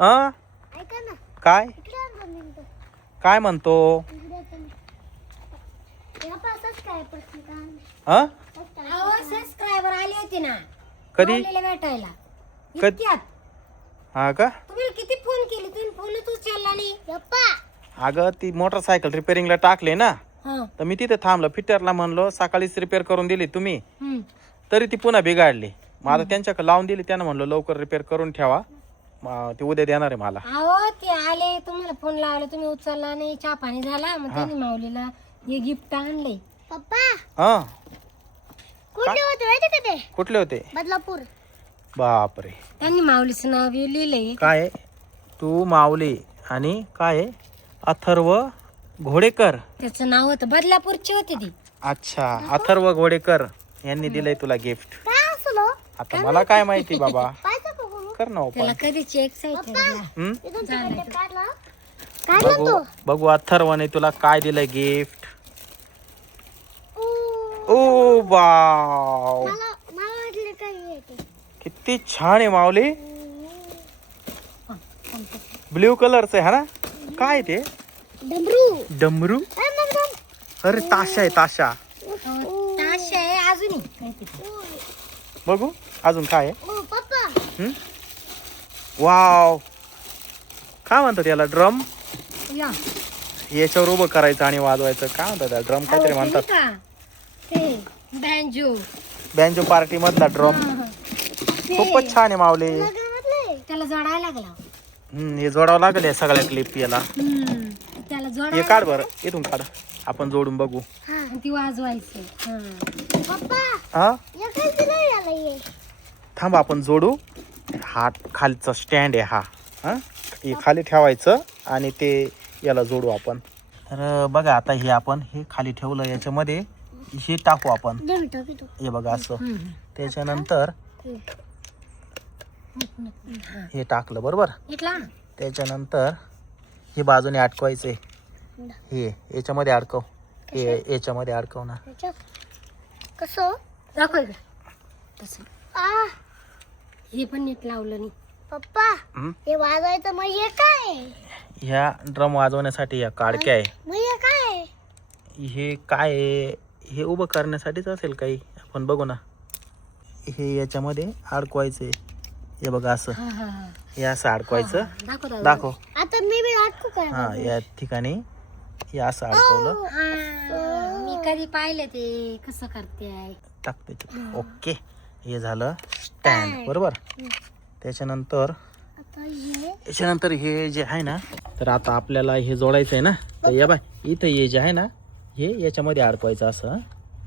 ऐका ना, काय इकडे आण दोन मिनिटं. काय म्हणतो? इकडे येतो मी. या पासाच काय प्रश्न काय? हा अहो सबस्क्रायबर आली होती ना कधी माऊलीला भेटायला कधी? इतक्यात. हा का? तुम्ही किती फोन केले तुम्ही फोनच उचलला नाही. पप्पा अगं ती मोटरसायकल रिपेअरिंगला टाकले ना, हा. तर मी तिथे थांबलो. फिटरला म्हणलो सकाळीच रिपेअर करून दिली तुम्ही, हम्म. तरी ती पुन्हा बिघाडली. मग आता त्यांच्याकडे लावून दिली. त्यानं म्हणलं लवकर रिपेअर करून ठेवा, ते उद्या देणार आहे मला. अहो ते आले तुम्हाला फोन लावला तुम्ही उचलला नाही. चहा पाणी झाला मग त्यांनी माऊलीला हे गिफ्ट आणलंय. पप्पा हा कुठे होते माहिती का ते? कुठले होते? बदलापूर. बापरे. त्यांनी माऊलीचं नाव लिहिलंय. काय आहे? तू माऊली आणि काय आहे? अथर्व घोडेकर. त्याचं नाव होतं बदलापूरची होती ती. अच्छा, अथर्व घोडेकर यांनी दिलंय तुला गिफ्ट. काय असलो? आता मला काय माहिती बाबा. पाहिजे का बघू? कर ना त्याला ओपन. कधीची एक्साइटेड इथून तिकडे काढला. बघू बघू अथर्वने तुला काय दिलंय गिफ्ट. ओ वाव, मला मला वाटलं काय येते. किती छान आहे माऊली. ब्ल्यू कलरचं आहे हा ना? काय आहे ते? डमरू. डमरू. अरे ताशा आहे ताशा. ताशा आहे अजूनही काहीतरी. बघू अजून काय आहे. ओ पप्पा वाव, काय म्हणतात याला? ड्रम. या याच्यावर उभं करायचं आणि वाजवायचं. काय म्हणतात त्याला? ड्रम काहीतरी म्हणतात. का ते बँजो. बँजो पार्टी मधला ड्रम. खूपच छान आहे माऊली. त्याला जोडायला लागला. हे जोडावं लागेल या सगळ्या क्लिप याला. त्याला हे जोडायला काढ बरं, इथून काढ, आपण जोडून बघू. आणि ती वाजवायची. पप्पा हा या काय दिलं याला ये? थांब आपण जोडू. हा खालचा स्टँड आहे हा. हा हे खाली ठेवायचं आणि ते याला जोडू आपण. तर बघा आता हे आपण हे खाली ठेवलं. याच्यामध्ये हे टाकू आपण. दे मी टाकी हे बघा असं. त्याच्यानंतर हे टाकलं बरोबर. इथला त्याच्यानंतर हे बाजूने अडकवायचे. हे याच्यामध्ये अडकव. हे याच्यामध्ये अडकव ना. कसं दाखव इकडे. तसं आ हे पण नीट लावलं नाही. पप्पा हे वाजवायचं मग हे काय? ह्या ड्रम वाजवण्यासाठी या काडक्या आहे. मग हे काय? हे काय आहे? हे उभं करण्यासाठीच असेल काही. आपण बघू ना. हे याच्यामध्ये अडकवायचे. हे बघा असं. हे असं अडकवायचं. दाखव. आता मी बी अटकू काय? हा या ठिकाणी हे असं अडकवलं. मी कधी पाहिलं ते कसं करते. टाकते. ओके, हे झालं स्टँड बरोबर. त्याच्यानंतर हे जे आहे ना, तर आता आपल्याला हे जोडायचं आहे ना. तर या बाय इथं हे जे आहे ना, हे याच्यामध्ये अडकवायचं असं.